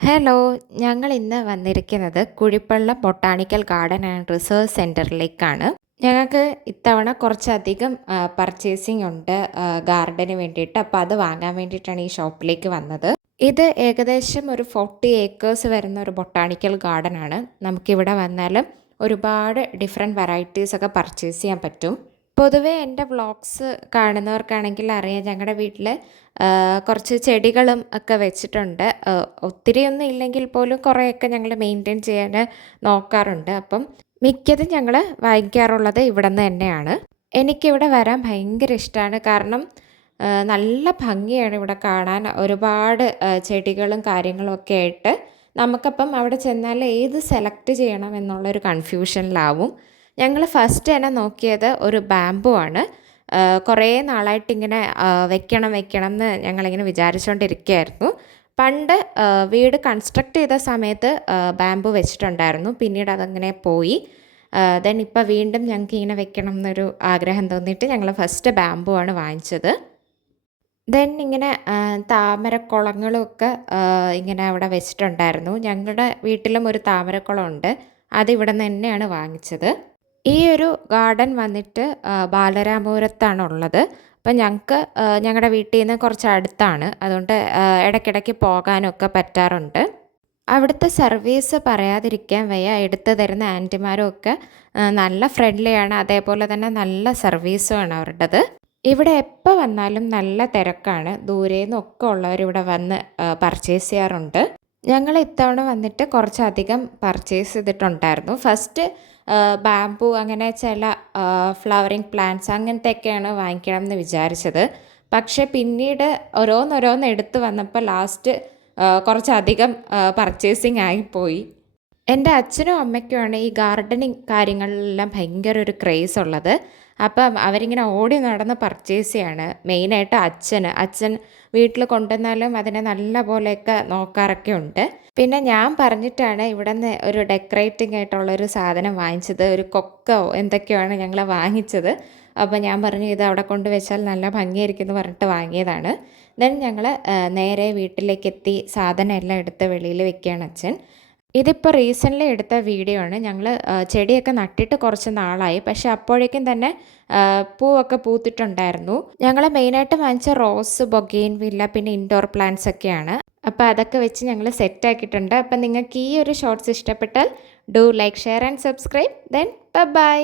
Hello, ഞങ്ങൾ ഇന്ന് വന്നിരിക്കുന്നത് Kuzhippallam botanical garden and research സെൻറ്ററിലേക്കാണ്. ഞങ്ങൾക്ക് ഇത്തവണ കുറച്ചധികം പർച്ചേസിംഗ് ഉണ്ട് ഗാർഡന് വേണ്ടിയിട്ട്. അപ്പോൾ അത് വാങ്ങാൻ വേണ്ടിയിട്ടാണ് ഈ ഷോപ്പിലേക്ക് വന്നത്. ഇത് ഏകദേശം ഒരു 40 ഏക്കേഴ്സ് വരുന്ന ഒരു ബൊട്ടാണിക്കൽ ഗാർഡൻ ആണ്. നമുക്കിവിടെ വന്നാലും ഒരുപാട് ഡിഫറെൻറ്റ് വെറൈറ്റീസ് ഒക്കെ പർച്ചേസ് ചെയ്യാൻ പറ്റും. പൊതുവേ എൻ്റെ വ്ളോഗ്സ് കാണുന്നവർക്കാണെങ്കിൽ അറിയാം, ഞങ്ങളുടെ വീട്ടിൽ കുറച്ച് ചെടികളും ഒക്കെ വെച്ചിട്ടുണ്ട്. ഒത്തിരിയൊന്നും ഇല്ലെങ്കിൽ പോലും കുറേയൊക്കെ ഞങ്ങൾ മെയിൻറ്റെയിൻ ചെയ്യാൻ നോക്കാറുണ്ട്. അപ്പം മിക്കതും ഞങ്ങൾ വാങ്ങിക്കാറുള്ളത് ഇവിടെ നിന്ന് തന്നെയാണ്. എനിക്കിവിടെ വരാൻ ഭയങ്കര ഇഷ്ടമാണ്. കാരണം നല്ല ഭംഗിയാണ് ഇവിടെ കാണാൻ. ഒരുപാട് ചെടികളും കാര്യങ്ങളും ഒക്കെ ആയിട്ട് നമുക്കപ്പം അവിടെ ചെന്നാൽ ഏത് സെലക്ട് ചെയ്യണം എന്നുള്ളൊരു കൺഫ്യൂഷനിലാവും. ഞങ്ങൾ ഫസ്റ്റ് തന്നെ നോക്കിയത് ഒരു ബാംബു ആണ്. കുറേ നാളായിട്ടിങ്ങനെ വെക്കണം എന്ന് ഞങ്ങളിങ്ങനെ വിചാരിച്ചുകൊണ്ടിരിക്കുകയായിരുന്നു. പണ്ട് വീട് കൺസ്ട്രക്ട് ചെയ്ത സമയത്ത് ബാംബു വെച്ചിട്ടുണ്ടായിരുന്നു. പിന്നീട് അതങ്ങനെ പോയി. ദെൻ ഇപ്പോൾ വീണ്ടും ഞങ്ങൾക്ക് ഇങ്ങനെ വെക്കണം എന്നൊരു ആഗ്രഹം തോന്നിയിട്ട് ഞങ്ങൾ ഫസ്റ്റ് ബാംബു ആണ് വാങ്ങിച്ചത്. ദെൻ ഇങ്ങനെ താമരക്കുളങ്ങളുമൊക്കെ ഇങ്ങനെ അവിടെ വെച്ചിട്ടുണ്ടായിരുന്നു. ഞങ്ങളുടെ വീട്ടിലും ഒരു താമരക്കുളമുണ്ട്. അതിവിടെ നിന്ന് തന്നെയാണ് വാങ്ങിച്ചത്. ഈ ഒരു ഗാർഡൻ വന്നിട്ട് ബാലരാമപുരത്താണുള്ളത്. അപ്പം ഞങ്ങൾക്ക് ഞങ്ങളുടെ വീട്ടിൽ നിന്ന് കുറച്ച് അടുത്താണ്. അതുകൊണ്ട് ഇടയ്ക്കിടയ്ക്ക് പോകാനൊക്കെ പറ്റാറുണ്ട്. അവിടുത്തെ സർവീസ് പറയാതിരിക്കാൻ വയ്യ. എടുത്തു തരുന്ന ആൻറ്റിമാരും ഒക്കെ നല്ല ഫ്രണ്ട്ലിയാണ്. അതേപോലെ തന്നെ നല്ല സർവീസുമാണ് അവരുടേത്. ഇവിടെ എപ്പോൾ വന്നാലും നല്ല തിരക്കാണ്. ദൂരെ നിന്നൊക്കെ ഉള്ളവരിവിടെ വന്ന് പർച്ചേസ് ചെയ്യാറുണ്ട്. ഞങ്ങൾ ഇത്തവണ വന്നിട്ട് കുറച്ചധികം പർച്ചേസ് ചെയ്തിട്ടുണ്ടായിരുന്നു. ഫസ്റ്റ് ബാംബു അങ്ങനെ ചില ഫ്ലവറിങ് പ്ലാന്റ്സ് അങ്ങനത്തെയൊക്കെയാണ് വാങ്ങിക്കണം എന്ന് വിചാരിച്ചത്. പക്ഷേ പിന്നീട് ഓരോന്നോരോന്ന് എടുത്ത് വന്നപ്പോൾ ലാസ്റ്റ് കുറച്ചധികം പർച്ചേസിങ് ആയിപ്പോയി. എൻ്റെ അച്ഛനും അമ്മയ്ക്കുമാണ് ഈ ഗാർഡനിങ് കാര്യങ്ങളിലെല്ലാം ഭയങ്കര ഒരു ക്രേസ് ഉള്ളത്. അപ്പം അവരിങ്ങനെ ഓടി നടന്ന് പർച്ചേസ് ചെയ്യാണ്. മെയിനായിട്ട് അച്ഛൻ വീട്ടിൽ കൊണ്ടുവന്നാലും അതിനെ നല്ല പോലെയൊക്കെ നോക്കാറൊക്കെ ഉണ്ട്. പിന്നെ ഞാൻ പറഞ്ഞിട്ടാണ് ഇവിടെ നിന്ന് ഒരു ഡെക്കറേറ്റിംഗ് ആയിട്ടുള്ളൊരു സാധനം വാങ്ങിച്ചത്. ഒരു കൊക്കോ എന്തൊക്കെയാണ് ഞങ്ങൾ വാങ്ങിച്ചത്. അപ്പോൾ ഞാൻ പറഞ്ഞു ഇത് അവിടെ കൊണ്ട് വെച്ചാൽ നല്ല ഭംഗിയായിരിക്കും എന്ന് പറഞ്ഞിട്ട് വാങ്ങിയതാണ്. ദെൻ ഞങ്ങൾ നേരെ വീട്ടിലേക്ക് എത്തി. സാധനം എല്ലാം എടുത്ത് വെളിയിൽ വെക്കുകയാണ് അച്ഛൻ. ഇതിപ്പോൾ റീസെൻ്റ്ലി എടുത്ത വീഡിയോ ആണ്. ഞങ്ങൾ ചെടിയൊക്കെ നട്ടിട്ട് കുറച്ച് നാളായി. പക്ഷേ അപ്പോഴേക്കും തന്നെ പൂവൊക്കെ പൂത്തിട്ടുണ്ടായിരുന്നു. ഞങ്ങൾ മെയിനായിട്ട് വാങ്ങിച്ച റോസ്, ബൊഗെയിൻവില്ല, പിന്നെ ഇൻഡോർ പ്ലാന്റ്സ് ഒക്കെയാണ്. അപ്പോൾ അതൊക്കെ വെച്ച് ഞങ്ങൾ സെറ്റാക്കിയിട്ടുണ്ട്. അപ്പം നിങ്ങൾക്ക് ഈ ഒരു ഷോർട്സ് ഇഷ്ടപ്പെട്ടാൽ do like, share and subscribe. Then bye.